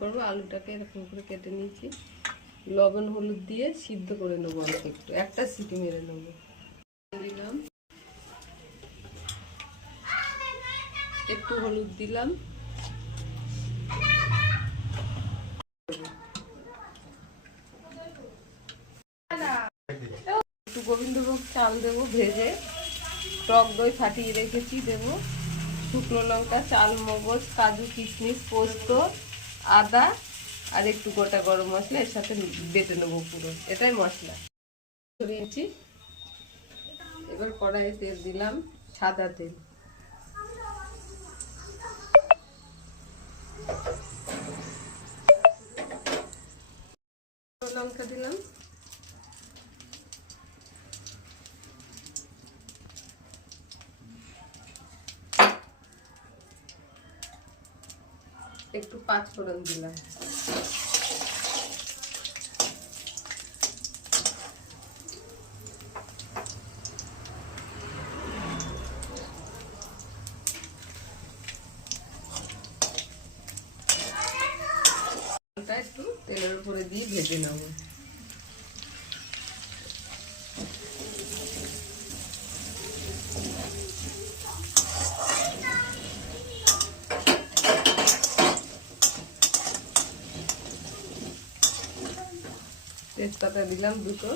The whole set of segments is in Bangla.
করবো আলুটাকে এরকম করে কেটে নিয়েছি, লবণ হলুদ দিয়ে সিদ্ধ করে নেবো, অল্প একটু, একটা সিটি মেরে নেবো। দিলাম একটু হলুদ দিলাম, একটু গোবিন্দভোগ চাল দেবো ভেজে, টক দই ফাটিয়ে রেখেছি দেবো, শুকনো লঙ্কা, চাল মগজ, কাজু কিশমিশ, পোস্ত, আদা আর একটু গোটা গরম মশলা এর সাথে বেটে নেবো পুরো, এটাই মশলা। ছড়িয়েছি, এবার কড়াইয়ে তেল দিলাম, সাদা তেল, লঙ্কা দিলাম, একটু পাঁচ ফোড়ন দিলাম, একটু তেলের উপরে দিয়ে ভেজে নেব। তেজপাতা দিলাম দুটো,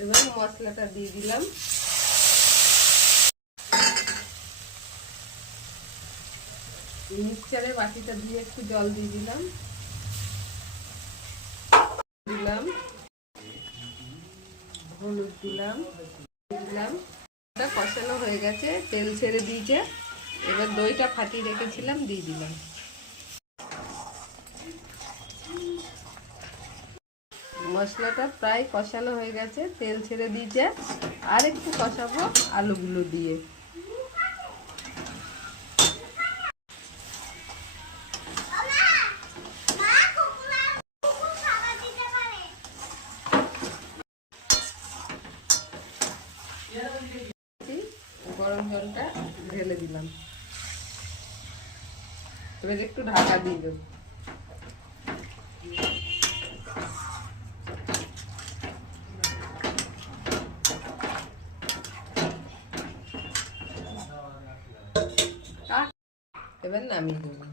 এবার মশলাটা দিয়ে দিলাম, মিক্সচারের বাটিটা দিয়ে একটু জল দিয়ে দিলাম, হলুদ দিলাম, কষানো হয়ে গেছে, তেল ছেড়ে দিয়েছে, এবার দইটা ফাটিয়ে রেখেছিলাম দিয়ে দিলাম। মশলাটা প্রায় কষানো হয়ে গেছে, তেল ছেড়ে দিয়েছে, আর একটু কষাবো আলুগুলো দিয়ে। গরম জলটা ঢেলে দিলাম, এবার একটু ঢাকা দিয়ে দেবো। এবার নামিয়ে দেবো।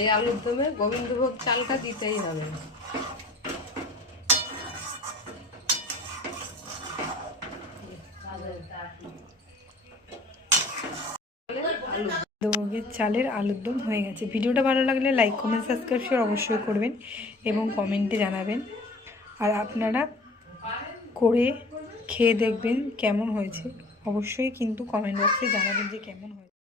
এই আলুর দমে গোবিন্দভোগ চালটা দিতেই হবে। গোবিন্দভোগের চালের আলুর দম হয়ে গেছে। ভিডিওটা ভালো লাগলে লাইক কমেন্ট সাবস্ক্রাইব শেয়ার অবশ্যই করবেন এবং কমেন্টে জানাবেন। আর আপনারা করে খেয়ে দেখবেন কেমন হয়েছে, অবশ্যই কিন্তু কমেন্ট বক্সে জানাবেন যে কেমন হয়েছে।